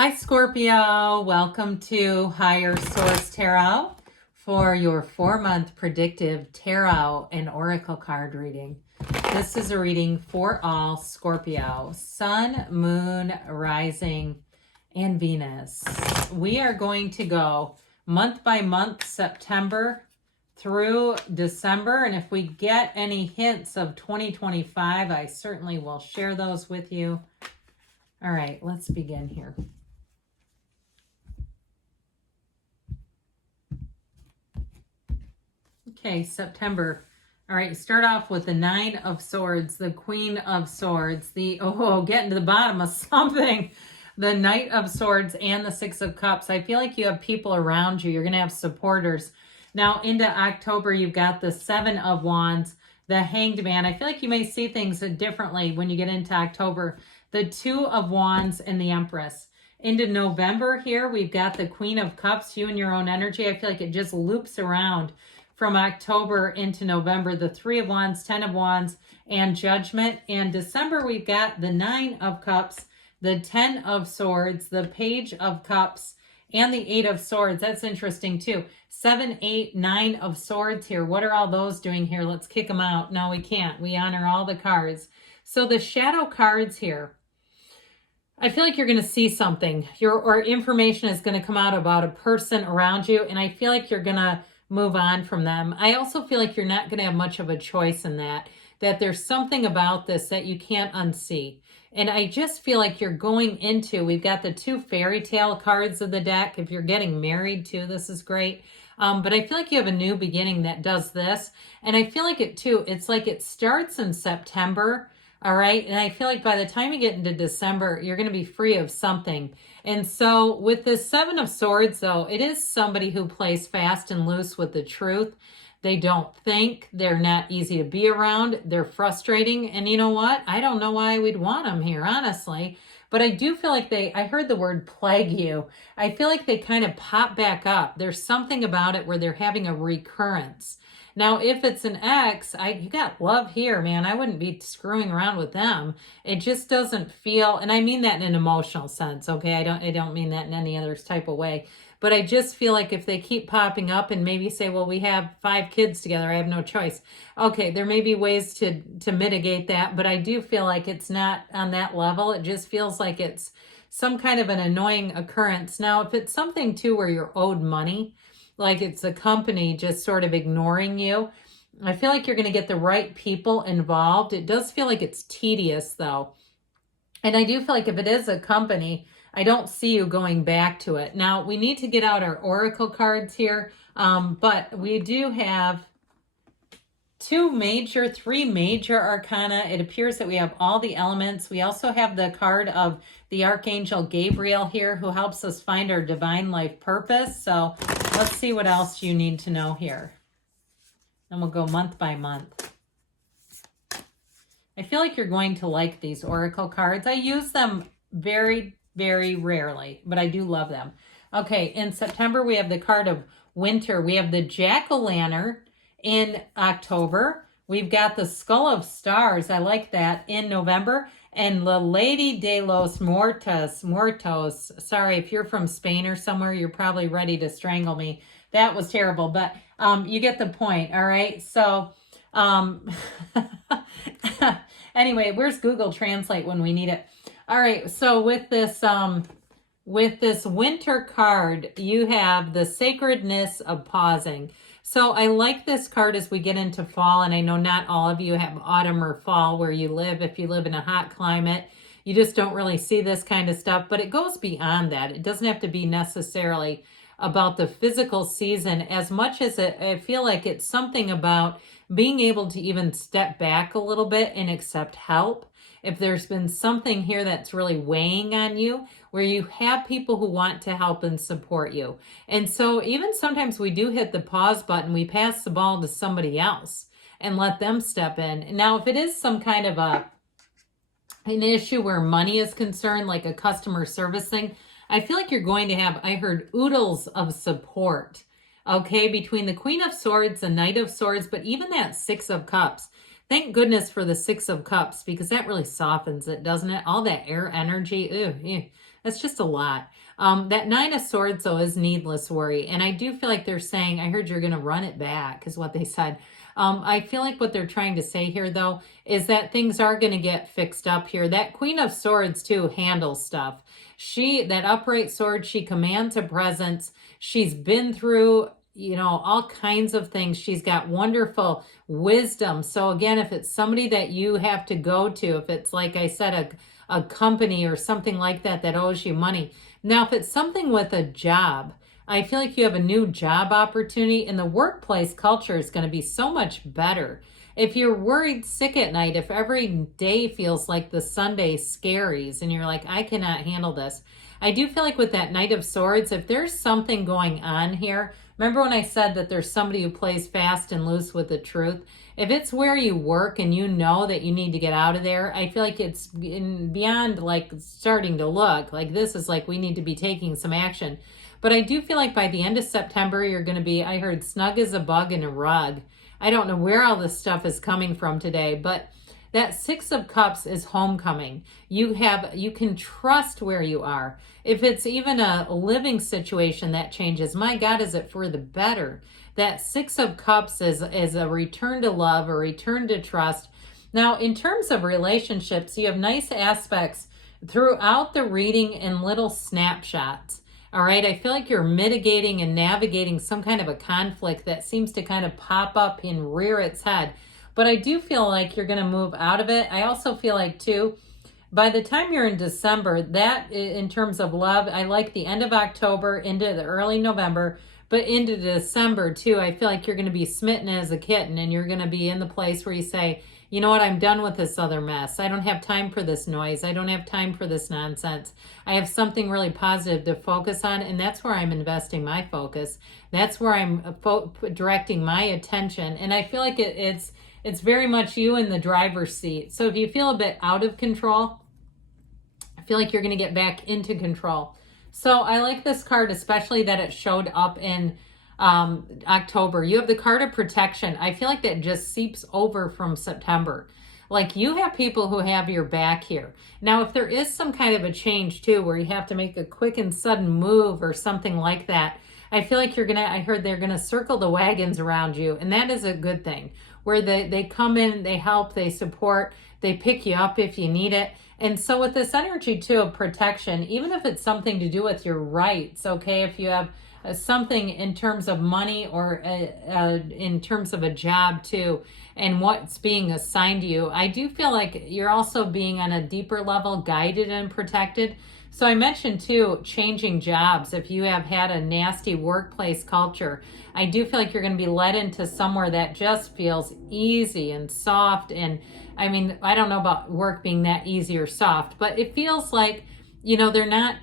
Hi Scorpio, welcome to Higher Source Tarot for your 4-month predictive tarot and oracle card reading. This is a reading for all Scorpio, Sun, Moon, Rising, and Venus. We are going to go month by month, September through December, and if we get any hints of 2025, I certainly will share those with you. All right, let's begin here. Okay, September. All right, start off with the 9 of Swords, the Queen of Swords, getting to the bottom of something, the Knight of Swords, and the 6 of Cups. I feel like you have people around you. You're going to have supporters. Now, into October, you've got the 7 of Wands, the Hanged Man. I feel like you may see things differently when you get into October. The 2 of Wands and the Empress. Into November here, we've got the Queen of Cups, you and your own energy. I feel like it just loops around from October into November, the 3 of Wands, 10 of Wands, and Judgment. And December, we've got the 9 of Cups, the 10 of Swords, the Page of Cups, and the 8 of Swords. That's interesting too. 7, 8, 9 of Swords here. What are all those doing here? Let's kick them out. No, we can't. We honor all the cards. So the shadow cards here, I feel like you're going to see something. Or information is going to come out about a person around you, and I feel like you're going to move on from them. I also feel like you're not going to have much of a choice in that there's something about this that you can't unsee. And I just feel like you're going into, we've got the 2 fairy tale cards of the deck. If you're getting married too, this is great. But I feel like you have a new beginning that does this. And I feel like it's like it starts in September. All right. And I feel like by the time you get into December, you're going to be free of something. And so with this 7 of Swords, though, it is somebody who plays fast and loose with the truth. They don't think. They're not easy to be around. They're frustrating. And you know what? I don't know why we'd want them here, honestly. But I do feel like I heard the word plague you. I feel like they kind of pop back up. There's something about it where they're having a recurrence. Now, if it's an ex, you got love here, man. I wouldn't be screwing around with them. It just doesn't feel, and I mean that in an emotional sense, okay? I don't mean that in any other type of way. But I just feel like if they keep popping up and maybe say, well, we have 5 kids together, I have no choice. Okay, there may be ways to mitigate that, but I do feel like it's not on that level. It just feels like it's some kind of an annoying occurrence. Now, if it's something too where you're owed money, like it's a company just sort of ignoring you, I feel like you're going to get the right people involved. It does feel like it's tedious, though. And I do feel like if it is a company, I don't see you going back to it. Now, we need to get out our oracle cards here, but we do have 3 major arcana. It appears that we have all the elements. We also have the card of the Archangel Gabriel here, who helps us find our divine life purpose. So let's see what else you need to know here. And we'll go month by month. I feel like you're going to like these oracle cards. I use them very, very rarely, but I do love them. Okay, in September, we have the card of winter. We have the jack-o'-lantern in October. We've got the skull of stars. I like that in November. And the Lady de los Muertos. Sorry, if you're from Spain or somewhere, you're probably ready to strangle me. That was terrible, but you get the point, all right? So, anyway, where's Google Translate when we need it? All right, so with this winter card, you have the sacredness of pausing. So I like this card as we get into fall, and I know not all of you have autumn or fall where you live. If you live in a hot climate, you just don't really see this kind of stuff, but it goes beyond that. It doesn't have to be necessarily about the physical season as much as I feel like it's something about being able to even step back a little bit and accept help. If there's been something here that's really weighing on you, where you have people who want to help and support you. And so even sometimes we do hit the pause button, we pass the ball to somebody else and let them step in. Now, if it is some kind of an issue where money is concerned, like a customer service thing, I feel like you're going to have, I heard, oodles of support, okay, between the Queen of Swords, the Knight of Swords, but even that 6 of Cups. Thank goodness for the Six of Cups, because that really softens it, doesn't it? All that air energy, ew, ew, that's just a lot. That Nine of Swords, though, is needless worry. And I do feel like they're saying, I heard you're going to run it back, is what they said. I feel like what they're trying to say here, though, is that things are going to get fixed up here. That Queen of Swords, too, handles stuff. That upright sword, she commands a presence. She's been through, all kinds of things. She's got wonderful wisdom. So again, if it's somebody that you have to go to, if it's, like I said, a company or something like that owes you money. Now, if it's something with a job, I feel like you have a new job opportunity, and the workplace culture is going to be so much better. If you're worried sick at night, if every day feels like the Sunday scaries and you're like, I cannot handle this. I do feel like with that Knight of Swords, if there's something going on here, remember when I said that there's somebody who plays fast and loose with the truth? If it's where you work and you know that you need to get out of there, I feel like it's beyond like starting to look like this is like we need to be taking some action. But I do feel like by the end of September, you're going to be, I heard, snug as a bug in a rug. I don't know where all this stuff is coming from today, but that Six of Cups is homecoming. You can trust where you are. If it's even a living situation that changes, my God, is it for the better? That Six of Cups is a return to love, a return to trust. Now, in terms of relationships, you have nice aspects throughout the reading and little snapshots. All right, I feel like you're mitigating and navigating some kind of a conflict that seems to kind of pop up and rear its head. But I do feel like you're going to move out of it. I also feel like, too, by the time you're in December, that in terms of love, I like the end of October into the early November, but into December, too, I feel like you're going to be smitten as a kitten, and you're going to be in the place where you say, you know what, I'm done with this other mess. I don't have time for this noise. I don't have time for this nonsense. I have something really positive to focus on, and that's where I'm investing my focus. That's where I'm directing my attention, and I feel like it's very much you in the driver's seat. So if you feel a bit out of control, I feel like you're going to get back into control. So I like this card, especially that it showed up in October. You have the card of protection. I feel like that just seeps over from September. Like you have people who have your back here. Now, if there is some kind of a change too, where you have to make a quick and sudden move or something like that, I feel like I heard they're going to circle the wagons around you. And that is a good thing, where they come in, they help, they support, they pick you up if you need it. And so with this energy too of protection, even if it's something to do with your rights, okay, if you have something in terms of money or in terms of a job too, and what's being assigned to you, I do feel like you're also being on a deeper level guided and protected. So I mentioned too, changing jobs. If you have had a nasty workplace culture, I do feel like you're going to be led into somewhere that just feels easy and soft. And I mean, I don't know about work being that easy or soft, but it feels like, they're not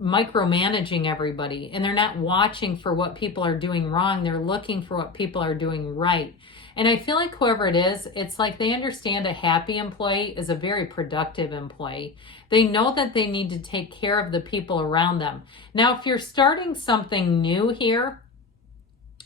micromanaging everybody, and they're not watching for what people are doing wrong. They're looking for what people are doing right. And I feel like whoever it is, it's like they understand a happy employee is a very productive employee. They know that they need to take care of the people around them. Now, if you're starting something new here,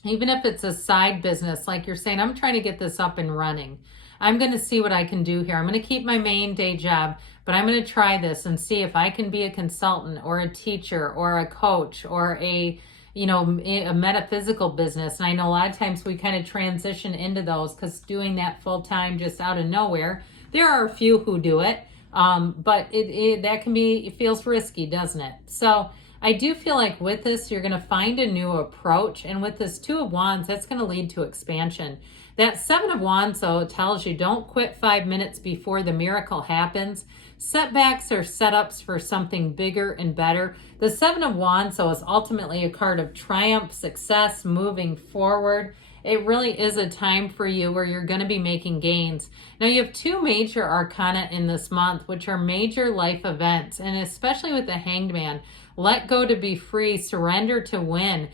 even if it's a side business, like you're saying, I'm trying to get this up and running. I'm going to see what I can do here. I'm going to keep my main day job, but I'm going to try this and see if I can be a consultant or a teacher or a coach or a metaphysical business. And I know a lot of times we kind of transition into those because doing that full time just out of nowhere, there are a few who do it. But it feels risky, doesn't it? So I do feel like with this, you're going to find a new approach. And with this Two of Wands, that's going to lead to expansion. That Seven of Wands, though, tells you don't quit 5 minutes before the miracle happens. Setbacks are setups for something bigger and better. The Seven of Wands, though, is ultimately a card of triumph, success, moving forward. It really is a time for you where you're going to be making gains. Now, you have two major arcana in this month, which are major life events, and especially with the Hanged Man. Let go to be free, surrender to win,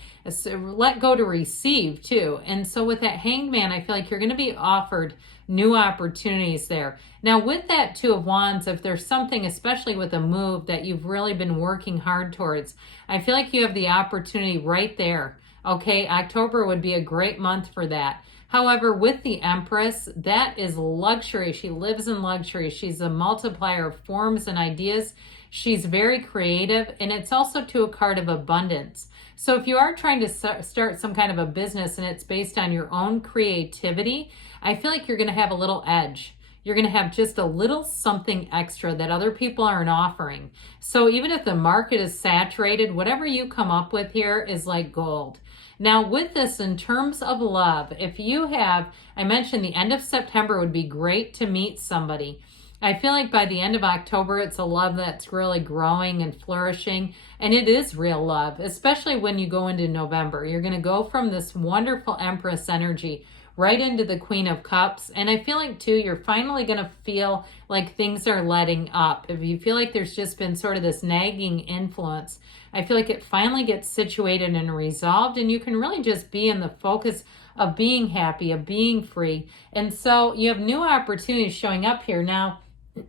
let go to receive too. And so with that Hanged Man, I feel like you're going to be offered new opportunities there. Now with that Two of Wands, if there's something, especially with a move that you've really been working hard towards, I feel like you have the opportunity right there. Okay, October would be a great month for that. However, with the Empress, that is luxury. She lives in luxury. She's a multiplier of forms and ideas. She's very creative, and it's also to a card of abundance. So if you are trying to start some kind of a business and it's based on your own creativity, I feel like you're going to have a little edge. You're going to have just a little something extra that other people aren't offering. So even if the market is saturated, whatever you come up with here is like gold. Now with this, in terms of love, if you have, I mentioned the end of September would be great to meet somebody. I feel like by the end of October, it's a love that's really growing and flourishing. And it is real love, especially when you go into November. You're going to go from this wonderful Empress energy right into the Queen of Cups. And I feel like, too, you're finally going to feel like things are letting up. If you feel like there's just been sort of this nagging influence, I feel like it finally gets situated and resolved, and you can really just be in the focus of being happy, of being free. And so you have new opportunities showing up here. Now,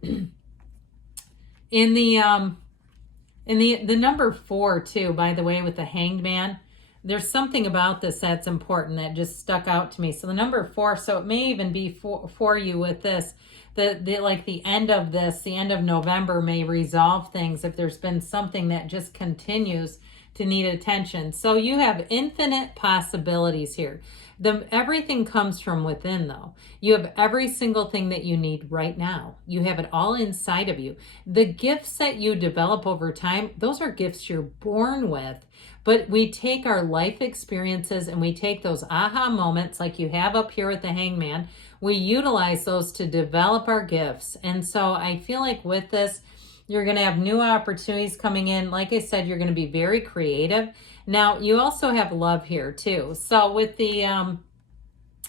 in the number 4 too, by the way, with the Hanged Man, there's something about this that's important that just stuck out to me. So the number 4, so it may even be for you with this, like the end of this, the end of November may resolve things if there's been something that just continues to need attention. So you have infinite possibilities here. Everything comes from within, though. You have every single thing that you need right now. You have it all inside of you. The gifts that you develop over time, those are gifts you're born with. But we take our life experiences and we take those aha moments like you have up here with the Hangman. We utilize those to develop our gifts. And so I feel like with this, you're going to have new opportunities coming in. Like I said, you're going to be very creative. Now, you also have love here too. So with the,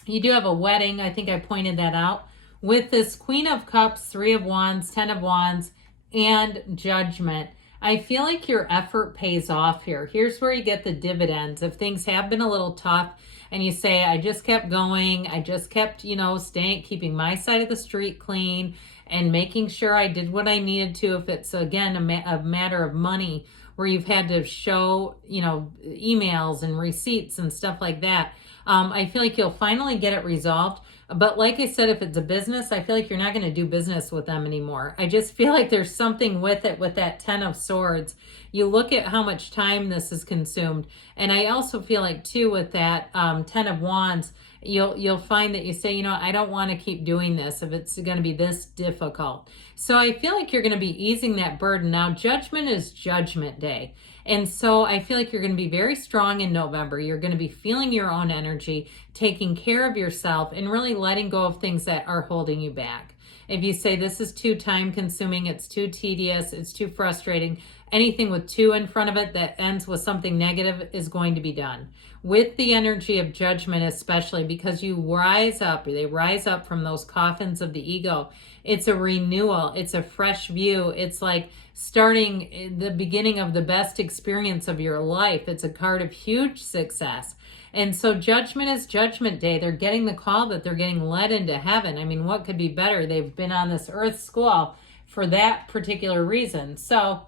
you do have a wedding. I think I pointed that out. With this Queen of Cups, 3 of Wands, 10 of Wands, and Judgment, I feel like your effort pays off here. Here's where you get the dividends. If things have been a little tough and you say, I just kept going, I just kept, keeping my side of the street clean and making sure I did what I needed to. If it's, again, a matter of money where you've had to show, emails and receipts and stuff like that, I feel like you'll finally get it resolved. But like I said, if it's a business, I feel like you're not going to do business with them anymore. I just feel like there's something with it, with that 10 of Swords. You look at how much time this is consumed. And I also feel like, too, with that 10 of Wands, you'll find that you say, I don't want to keep doing this if it's going to be this difficult. So I feel like you're going to be easing that burden. Now, Judgment is Judgment Day. And so I feel like you're going to be very strong in November. You're going to be feeling your own energy, taking care of yourself, and really letting go of things that are holding you back. If you say this is too time consuming, it's too tedious, it's too frustrating, anything with 2 in front of it that ends with something negative is going to be done. With the energy of Judgment, especially because you rise up, they rise up from those coffins of the ego. It's a renewal. It's a fresh view. It's like starting the beginning of the best experience of your life. It's a card of huge success. And so Judgment is Judgment Day. They're getting the call that they're getting led into heaven. I mean, what could be better? They've been on this earth school for that particular reason. So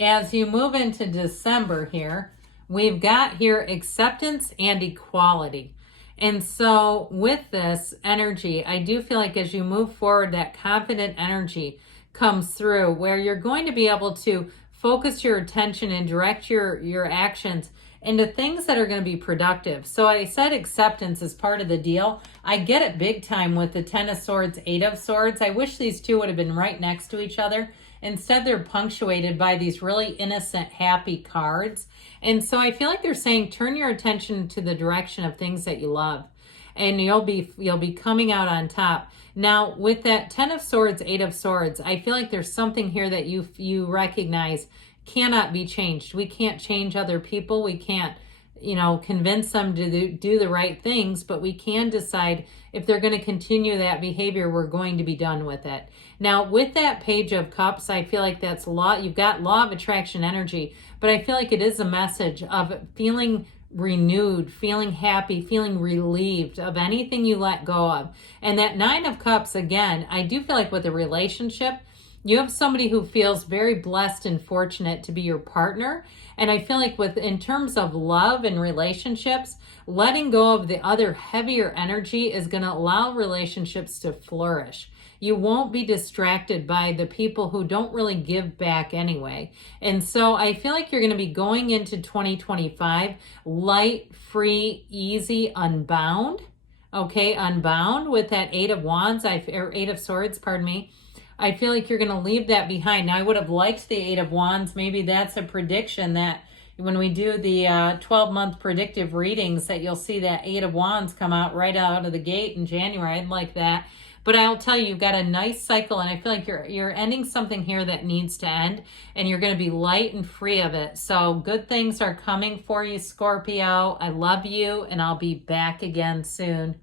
as you move into December here, we've got here acceptance and equality. And so with this energy, I do feel like as you move forward, that confident energy comes through where you're going to be able to focus your attention and direct your actions into things that are going to be productive. So I said acceptance is part of the deal. I get it big time with the 10 of Swords, 8 of Swords. I wish these two would have been right next to each other. Instead, they're punctuated by these really innocent, happy cards. And so I feel like they're saying, turn your attention to the direction of things that you love, and you'll be coming out on top. Now, with that 10 of Swords, 8 of Swords, I feel like there's something here that you recognize cannot be changed. We can't change other people. We can't, convince them to do the right things, but we can decide if they're going to continue that behavior, we're going to be done with it. Now, with that Page of Cups, I feel like that's you've got law of attraction energy, but I feel like it is a message of feeling renewed, feeling happy, feeling relieved of anything you let go of. And that 9 of Cups, again, I do feel like with a relationship, You have somebody who feels very blessed and fortunate to be your partner. And I feel like in terms of love and relationships, letting go of the other heavier energy is going to allow relationships to flourish. You won't be distracted by the people who don't really give back anyway. And so I feel like you're going to be going into 2025 light, free, easy, unbound. Okay, unbound with that Eight of Wands, or Eight of Swords, pardon me. I feel like you're going to leave that behind. Now, I would have liked the Eight of Wands. Maybe that's a prediction that when we do the 12-month predictive readings, that you'll see that Eight of Wands come out right out of the gate in January. I'd like that. But I'll tell you, you've got a nice cycle, and I feel like you're ending something here that needs to end, and you're going to be light and free of it. So good things are coming for you, Scorpio. I love you, and I'll be back again soon.